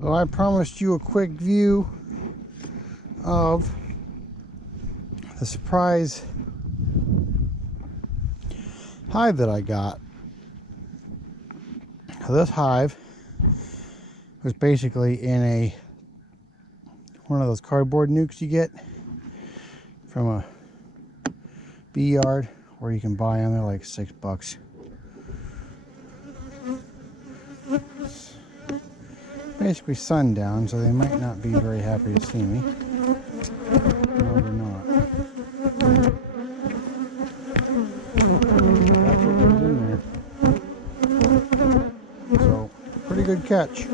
Well, I promised you a quick view of the surprise hive that I got. So this hive was basically in one of those cardboard nukes you get from a bee yard, where you can buy them. They're like $6. It's basically sundown, so they might not be very happy to see me. No, they're not. That's what was in there. So, pretty good catch.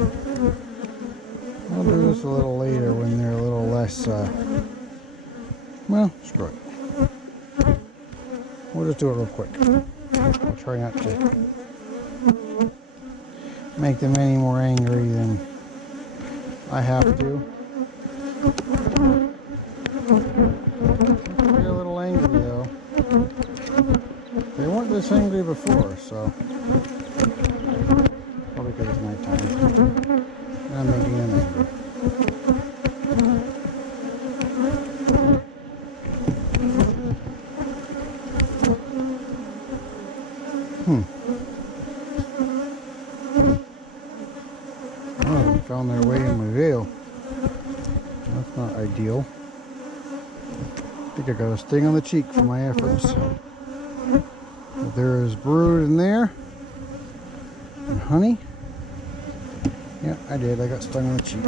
I'll do this a little later when they're a little less, well, screw it. We'll just do it real quick. I'll try not to make them any more angry than I have to. They're a little angry though. They weren't this angry before, so probably because it's nighttime. And I'm making them angry. Oh, they found their way in my veil. That's not ideal. I think I got a sting on the cheek for my efforts. But there is brood in there. And honey. Yeah, I did. I got stung on the cheek.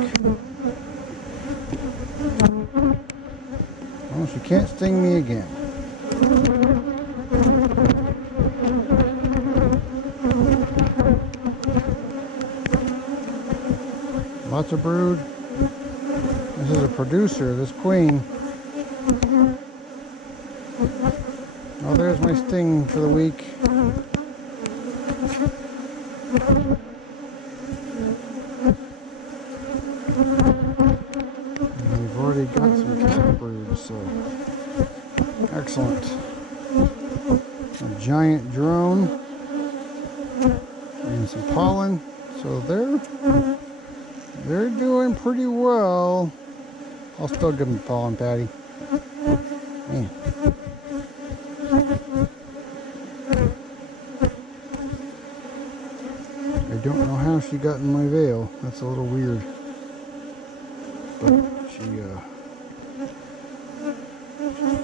Well, she can't sting me again. Lots of brood. This is a producer, this queen. Oh, there's my sting for the week. And we've already got some cat brood, so excellent. A giant drone and some pollen. So they're doing pretty well. I'll still give them pollen patty. Man. I don't know how she got in my veil. That's a little weird. But she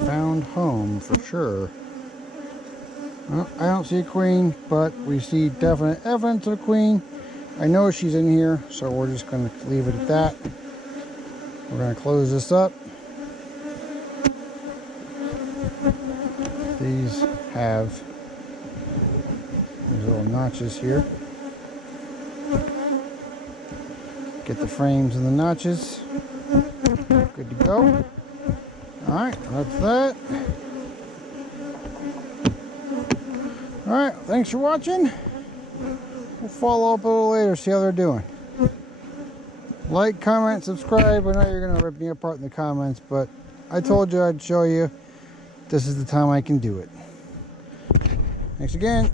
found home for sure. Well, I don't see a queen, but we see definite evidence of a queen. I know she's in here, so we're just going to leave it at that. We're going to close this up. These have these little notches here. Get the frames and the notches. Good to go. Alright, that's that. Alright, thanks for watching. We'll follow up a little later, see how they're doing. Like, comment, subscribe. I know you're going to rip me apart in the comments, but I told you I'd show you. This is the time I can do it. Thanks again.